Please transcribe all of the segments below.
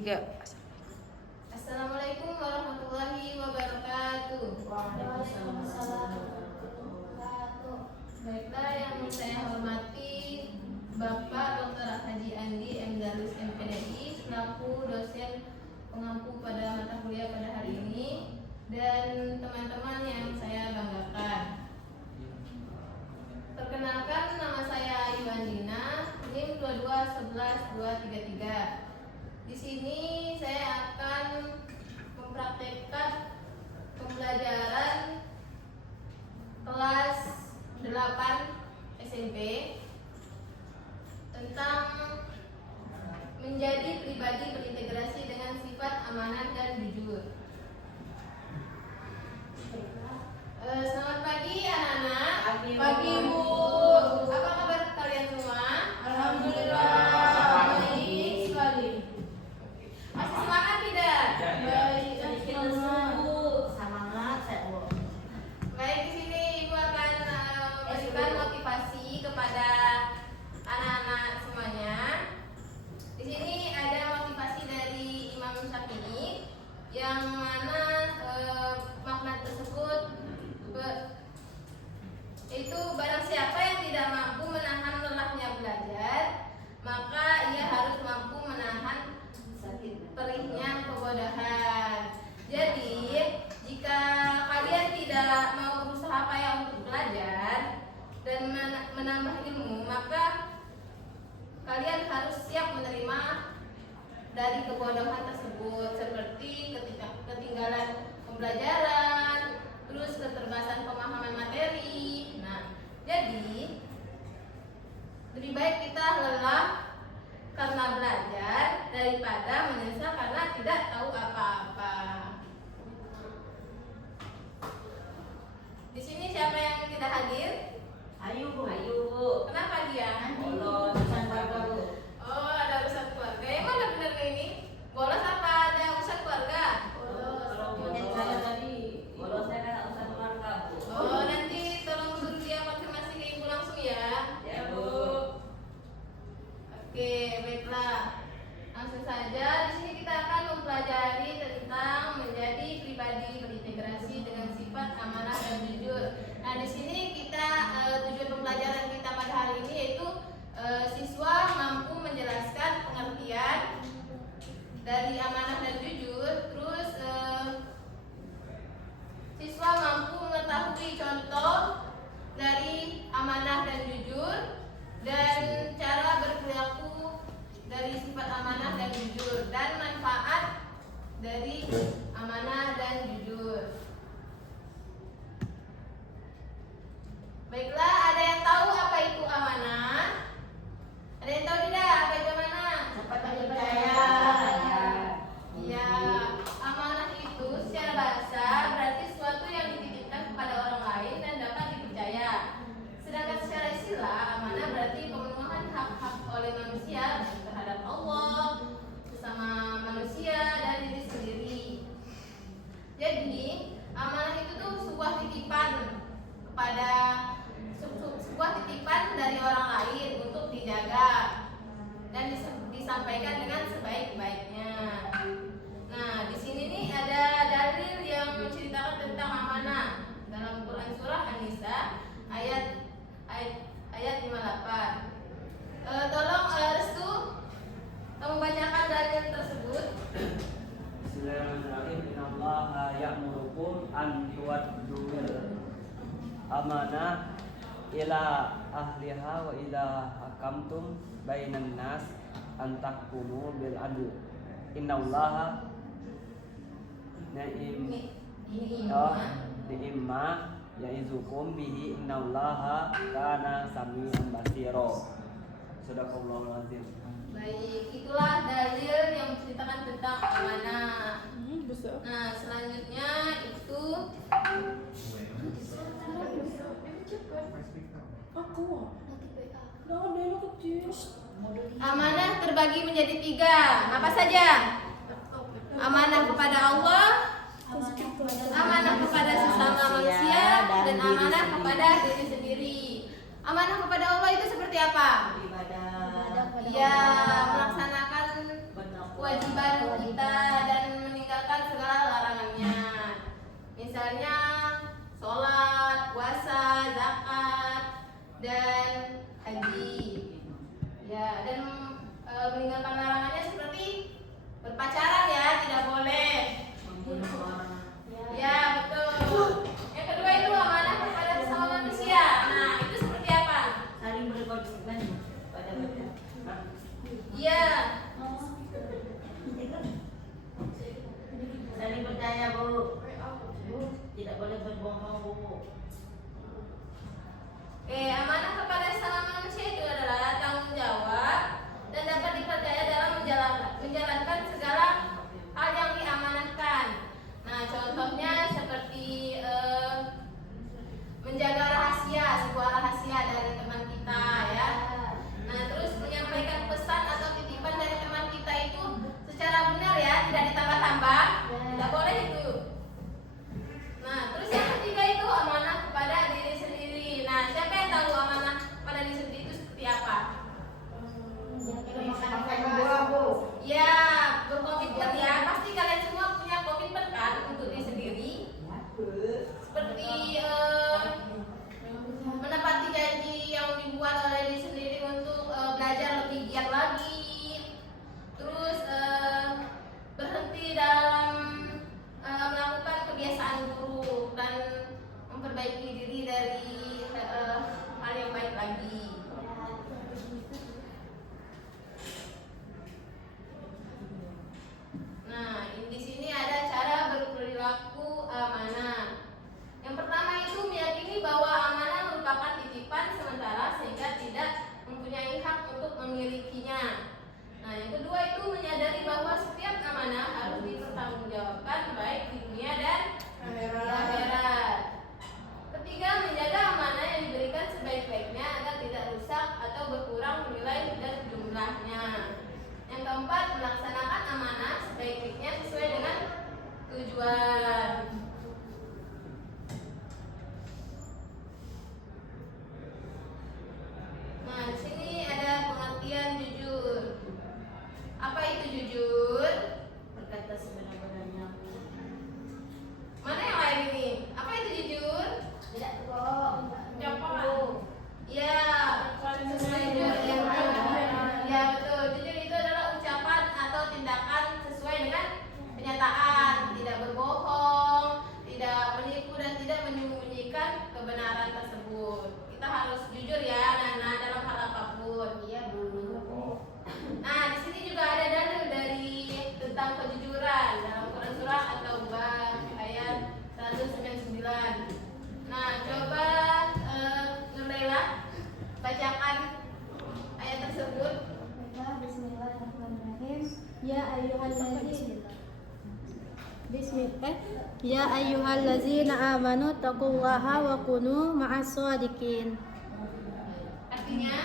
Tiga. Assalamualaikum warahmatullahi wabarakatuh. Waalaikumsalam warahmatullahi wabarakatuh. Baiklah, yang saya hormati Bapak Dr. Haji Andi M. Darwis MPDI selaku dosen pengampu pada mata kuliah pada hari ini, dan teman-teman yang saya banggakan. Perkenalkan, nama saya Ayu Andina, NIM 2211233. Di sini saya akan mempraktekkan pembelajaran kelas 8 SMP tentang menjadi pribadi berintegrasi dengan sifat amanah dan jujur. Selamat pagi anak-anak. Pagi Bu. Apa kabar kalian semua? Alhamdulillah. Baik sekali. Masih semangat tidak? Baik. Semangat saya Bu. Baik, di sini Ibu akan memberikan motivasi kepada anak-anak semuanya. Di sini ada motivasi dari Imam Syafi'i yang mana makna tersebut itu barang siapa yang tidak mampu menahan lelahnya belajar, maka ia harus mampu menahan perihnya kebodohan. Jadi, jika kalian tidak mau berusaha payah untuk belajar dan menambah ilmu, maka kalian harus siap menerima dari kebodohan tersebut, seperti ketinggalan pembelajaran, terus keterbatasan pemahaman materi. Nah, jadi lebih baik kita lelah karena belajar daripada menyesal karena tidak tahu apa-apa. Di sini siapa yang tidak hadir? Ayu Bu. Kenapa dia? Bolos urusan keluarga Bu. Oh, ada urusan keluarga. Yang mana benar ini? Bolos apa ada urusan keluarga? Kalau punya saya tadi bolos saya kan urusan keluarga Bu. Oh, nanti tolong suruh dia konfirmasi ke ibu langsung ya. Ya Bu. Oke, baiklah. Langsung saja, di sini kita akan mempelajari tentang menjadi pribadi berintegrasi dengan sifat amanah dan jujur. Nah, di sini kita tujuan pembelajaran kita pada hari ini yaitu siswa mampu menjelaskan pengertian dari amanah dan jujur. Terus siswa mampu mengetahui contoh dari amanah dan jujur dan cara berperilaku dari sifat amanah dan jujur dan manfaat dari amanah dan jujur. Baiklah, ada yang tahu apa itu amanah? Ada yang tahu tidak apa itu amanah? Cepat percaya. Iya, amanah itu secara bahasa berarti sesuatu yang dititipkan kepada orang lain dan dapat dipercaya. Sedangkan secara istilah, amanah berarti pemenuhan hak-hak oleh manusia terhadap Allah, sesama manusia, dan diri sendiri. Jadi, amanah itu tuh sebuah titipan kepada sebuah titipan dari orang lain untuk dijaga dan disampaikan dengan sebaik-baiknya. Nah, di sini nih ada dalil yang menceritakan tentang amanah dalam Quran surah An-Nisa ayat 58. Tolong Restu kamu bacakan dalil tersebut. Bismillahirrahmanirrahim. Innallaha ya'murukum an tu'addul amanah ila ahliha wa idza hakamtum bainan nas an tahkumu bil adl. Innallaha ni'ma ya'izukum bihi innallaha kana sami'an basira. Sadaqallahul azim. Baik, itulah dalil yang menceritakan tentang amanah. Nah, selanjutnya itu amanah terbagi menjadi 3. Apa saja? Amanah kepada Allah, amanah kepada sesama manusia, dan amanah kepada diri sendiri. Amanah kepada Allah itu seperti apa? Ibadah. Ya, melaksanakan kewajiban kita dan meninggalkan segala larangannya. Misalnya sholat, puasa, zakat, dan haji. Ya, dan meninggalkan larangannya seperti berpacaran ya, tidak boleh. Ya, betul. Yang kedua itu amanah kepada sesama manusia. Nah, itu seperti apa? Saling berkomitmen pada badan. Iya. Saling percaya, Bu. Tidak boleh berbohong, Bu. Amanah kepada sesama manusia itu adalah tanggung jawab dan dapat dipercaya dalam menjalankan segala hal yang diamanahkan. Nah, contohnya seperti menjaga rahasia, sebuah rahasia dari teman kita ya. Nah, terus menyampaikan pesan atau titipan dari teman kita itu secara benar ya, tidak ditambah-tambah. Tidak boleh itu. Nah, terus yang ketiga itu amanah kepada diri sendiri. Nah, siapa yang tahu amanah pada diri sendiri itu seperti apa? Ya, berkomitmen ya. Pasti kalian semua punya komitmen kan untuk diri sendiri. Seperti menepati janji yang dibuat oleh diri sendiri untuk belajar lebih giat lagi. Terus berhenti dalam melakukan kebiasaan buruk dan memperbaiki diri dari hal yang baik lagi. Nah, di sini ada cara berperilaku amanah. Yang pertama itu meyakini bahwa amanah merupakan titipan sementara sehingga tidak mempunyai hak untuk memilikinya. Nah, yang kedua itu menyadari bahwa setiap amanah harus dipertanggungjawabkan baik di dunia dan di akhirat. Ketiga, menjaga amanah yang diberikan sebaik-baiknya agar tidak rusak atau berkurang nilai dan jumlahnya. Yang keempat, melaksanakan amanah sebaik-baiknya sesuai dengan tujuan. Nah, di sini ada pengertian jujur. Apa itu jujur? Berkata sebenar-benarnya. Mana yang lain ini? Apa itu jujur? Tidak bohong. Ya, sesuai jujur. Ya, betul. Jujur itu adalah ucapan atau tindakan sesuai dengan kenyataan, tidak berbohong, tidak menipu dan tidak menyembunyikan kebenaran tersebut. Kita harus jujur ya, Nana, dalam hal apapun. Iya, Bu. Nah, di sini juga ada dalil dari tentang kejujuran dalam Quran surah At-Taubah ayat 199. Nah, coba Nurlela bacakan ayat tersebut. Bismillahirrahmanirrahim. Ya ayyuhallazina amanu taqullaha wa kunu ma'as shadiqin. Artinya,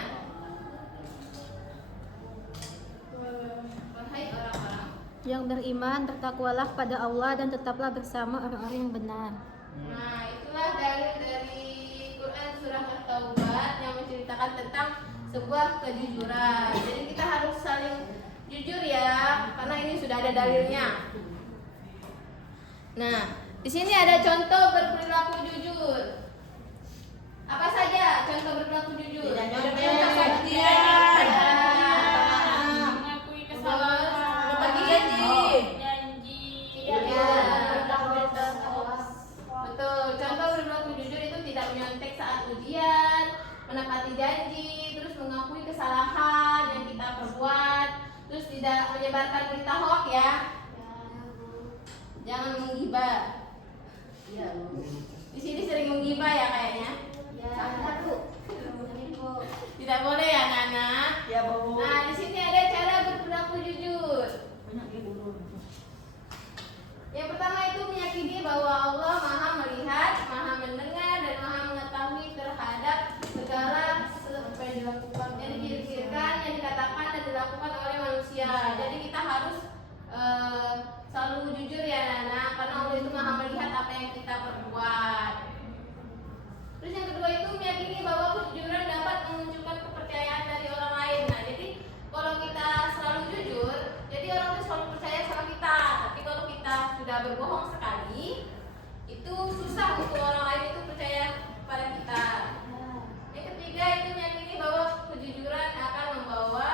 wahai orang-orang Yang beriman, bertakwalah pada Allah dan tetaplah bersama orang-orang yang benar. Nah, itulah dalil dari Quran surah At-Taubah yang menceritakan tentang sebuah kejujuran. Jadi kita harus saling jujur ya, karena ini sudah ada dalilnya. Nah, di sini ada contoh berperilaku jujur. Apa saja contoh berperilaku jujur? Tidak nyontek. Mengakui kesalahan, berbagi janji. Ya. Betul, contoh berperilaku jujur itu tidak menyontek saat ujian, menepati janji, terus mengakui kesalahan yang kita perbuat, terus tidak menyebarkan berita hoax ya. Jangan menggibah. Iya, Bu. Di sini sering menggibah ya kayaknya. Ya. Tidak boleh ya, Nana. Ya, Bu. Nah, di sini ada cara berperilaku jujur. Banyak ibu. Yang pertama itu meyakini bahwa Allah Maha melihat, Maha mendengar, dan Maha mengetahui terhadap segala apa yang dilakukan, yang dipikirkan, yang dikatakan dan dilakukan oleh manusia. Jadi kita harus selalu jujur ya, Nana, karena Allah itu Maha melihat apa yang kita perbuat. Terus yang kedua itu meyakini bahwa kejujuran dapat memunculkan kepercayaan dari orang lain. Nah, jadi kalau kita selalu jujur, jadi orang itu berbohong sekali, itu susah untuk orang lain itu percaya pada kita. Yang ketiga itu meyakini bahwa kejujuran akan membawa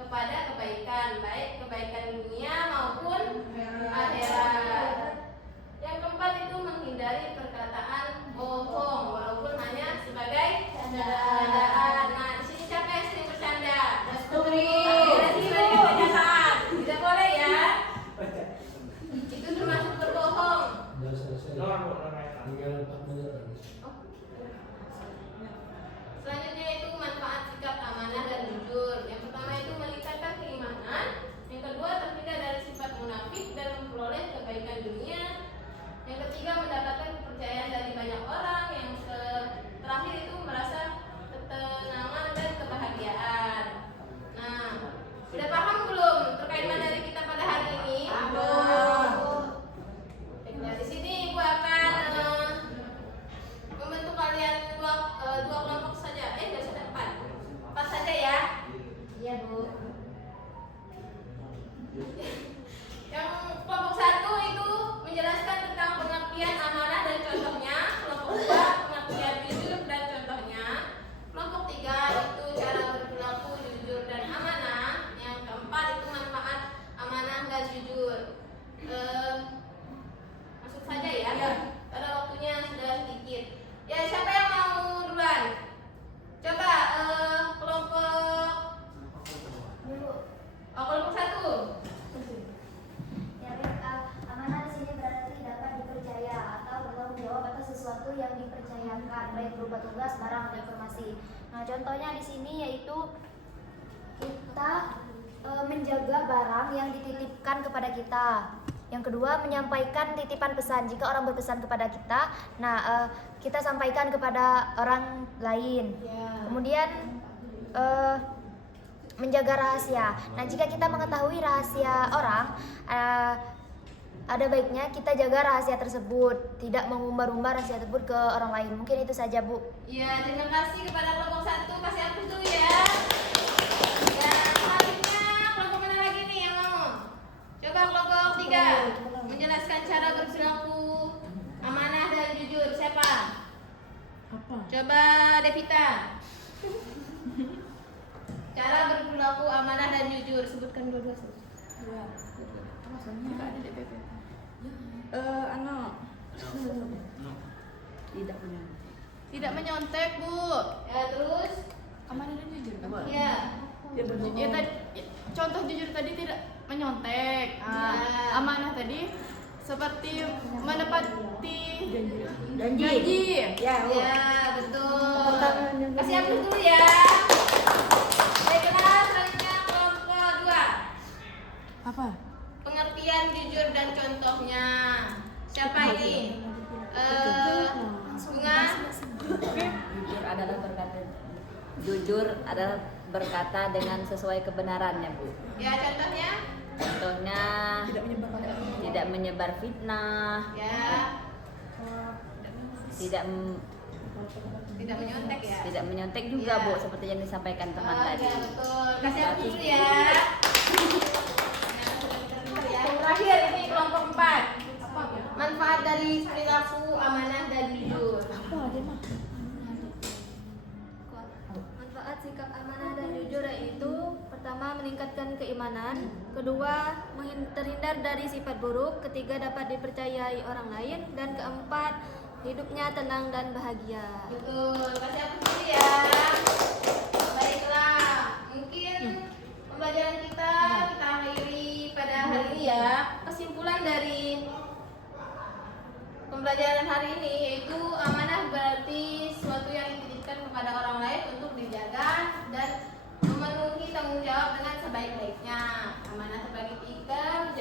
kepada kebaikan, baik kebaikan dunia maupun akhirat. Yang keempat itu menghindari perkataan bohong walaupun hanya sebagai candaan. Nah, di sini siapa yang sering bercanda? Berarti kebiasaan. Tidak boleh ya. Itu termasuk berbohong. Selanjutnya itu manfaat sikap amanah dan jujur. Yang pertama itu meningkatkan keimanan. Yang kedua terhindar dari sifat munafik dan memperoleh kebaikan dunia. Yang ketiga mendapatkan kepercayaan dari banyak orang. Yang terakhir itu merasa ketenangan dan kebahagiaan. Nah, sudah paham belum terkait materi kita pada hari ini? Baiklah, di sini Ibu akan membentuk kalian dua kelompok saja. Nggak usah empat. Empat saja ya. Iya, Bu. Yang kelompok satu itu menjelaskan tentang pengertian amanah dan contohnya. Kelompok dua pengertian jujur dan contohnya. Kelompok tiga itu cara berperilaku jujur dan amanah. Yang keempat itu manfaat amanah dan jujur. Masuk saja ya. Karena waktunya sudah sedikit. Ya, siapa yang mau duluan? Coba kelompok satu. Ya, baik. Amanah di sini berarti dapat dipercaya atau bertanggung jawab atas sesuatu yang dipercayakan, baik berupa tugas, barang, atau informasi. Nah, contohnya di sini yaitu kita menjaga barang yang dititipkan kepada kita. Yang kedua, menyampaikan titipan pesan. Jika orang berpesan kepada kita, nah kita sampaikan kepada orang lain. Kemudian menjaga rahasia. Nah, jika kita mengetahui rahasia orang, ada baiknya kita jaga rahasia tersebut, tidak mengumbar-umbar rahasia tersebut ke orang lain. Mungkin itu saja, Bu. Ya, terima kasih kepada kelompok satu. Kasih aku dulu ya. Ya, selanjutnya kelompok mana lagi nih yang mau? Coba kelompok tiga menjelaskan cara berperilaku amanah dan jujur. Siapa? Coba Devita. Cara berperilaku amanah dan jujur. Sebutkan dua-dua. Tidak menyontek, Bu. Ya, terus? Amanah dan jujur. Ya. Ya, contoh jujur tadi tidak menyontek. Amanah tadi seperti menepati janji. Ya, betul. Kasih aku dulu ya. Baiklah, selanjutnya kelompok dua. Apa? Pengertian jujur dan contohnya. Siapa ini? Bunga. Jujur adalah berkata dengan sesuai kebenarannya, Bu. Ya, contohnya? Contohnya tidak menyebar fitnah, Ya. tidak menyontek ya. tidak menyontek juga, Ya. Bu, seperti yang disampaikan teman tadi. Ya, betul. Kasih aku dulu ya. Yang terakhir ini kelompok 4. Manfaat dari perilaku amanah dan jujur. Manfaat sikap amanah dan jujur yaitu pertama meningkatkan keimanan, kedua terhindar dari sifat buruk, ketiga dapat dipercayai orang lain, dan keempat hidupnya tenang dan bahagia. Betul. Kasih aku dulu ya. Baiklah, mungkin pembelajaran kita akhiri pada hari ini ya. Kesimpulan dari pembelajaran hari ini yaitu amanah berarti sesuatu yang dititipkan kepada orang lain untuk dijaga dan memenuhi tanggung jawab dengan sebaik-baiknya. Amanah terbagi 3,